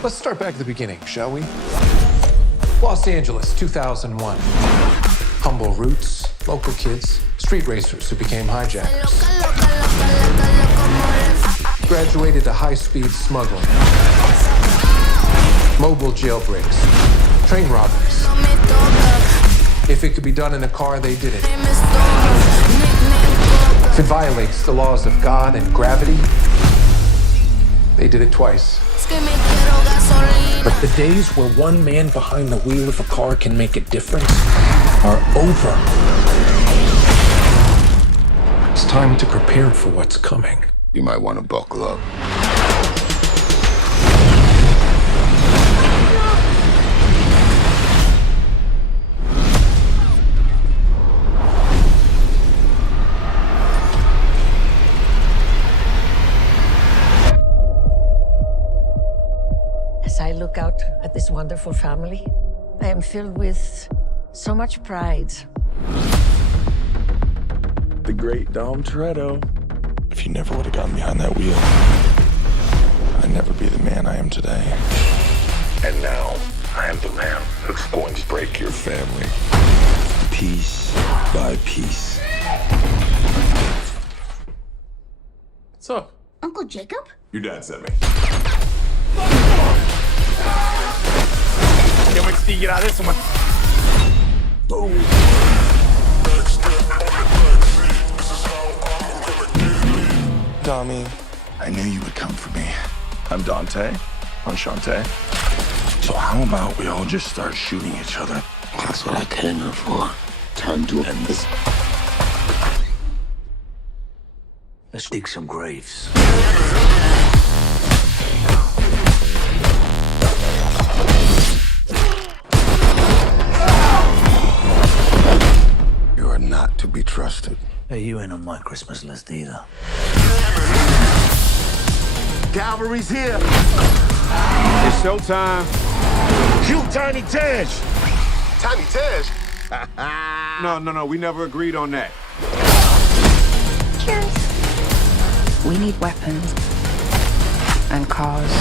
Let's start back at the beginning, shall we? Los Angeles, 2001. Humble roots, local kids, street racers who became hijackers. Graduated to high-speed smuggling. Mobile jailbreaks. Train robberies. If it could be done in a car, they did it. If it violates the laws of God and gravity, they did it twice. But the days where one man behind the wheel of a car can make a difference are over. It's time to prepare for what's coming. You might want to buckle up. As I look out at this wonderful family, I am filled with so much pride. The great Dom Toretto. If you never would have gotten behind that wheel, I'd never be the man I am today. And now, I am the man who's going to break your family. Piece by piece. What's up? Uncle Jacob? Your dad sent me. Can't wait to see you get out of this one. Boom. Tommy, I knew you would come for me. I'm Dante, Enchante. So how about we all just start shooting each other? That's what I came here for. Time to end this. Let's dig some graves. You are not to be trusted. Hey, you ain't on my Christmas list either. Cavalry's here. It's showtime. Shoot Tiny Tej. Tiny Tej? No, we never agreed on that. Cheers. We need weapons and cars.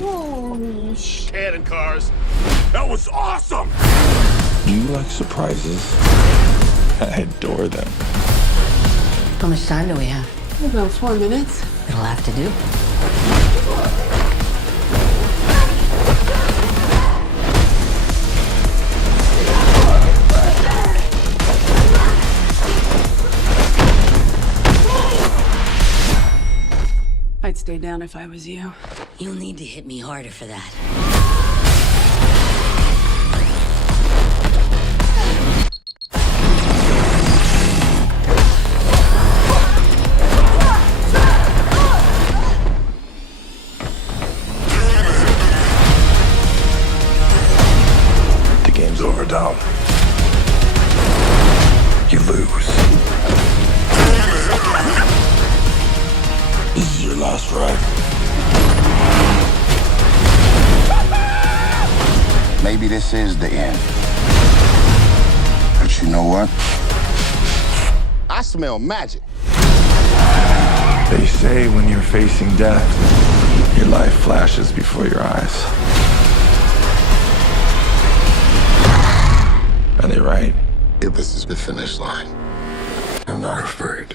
Holy sh... Cannon cars. That was awesome! You like surprises? I adore them. How much time do we have? About 4 minutes. It'll have to do. I'd stay down if I was you. You'll need to hit me harder for that. The game's over, Dom. You lose. This is your last ride. Maybe this is the end. But you know what? I smell magic. They say when you're facing death, your life flashes before your eyes. Are they right? If this is the finish line, I'm not afraid.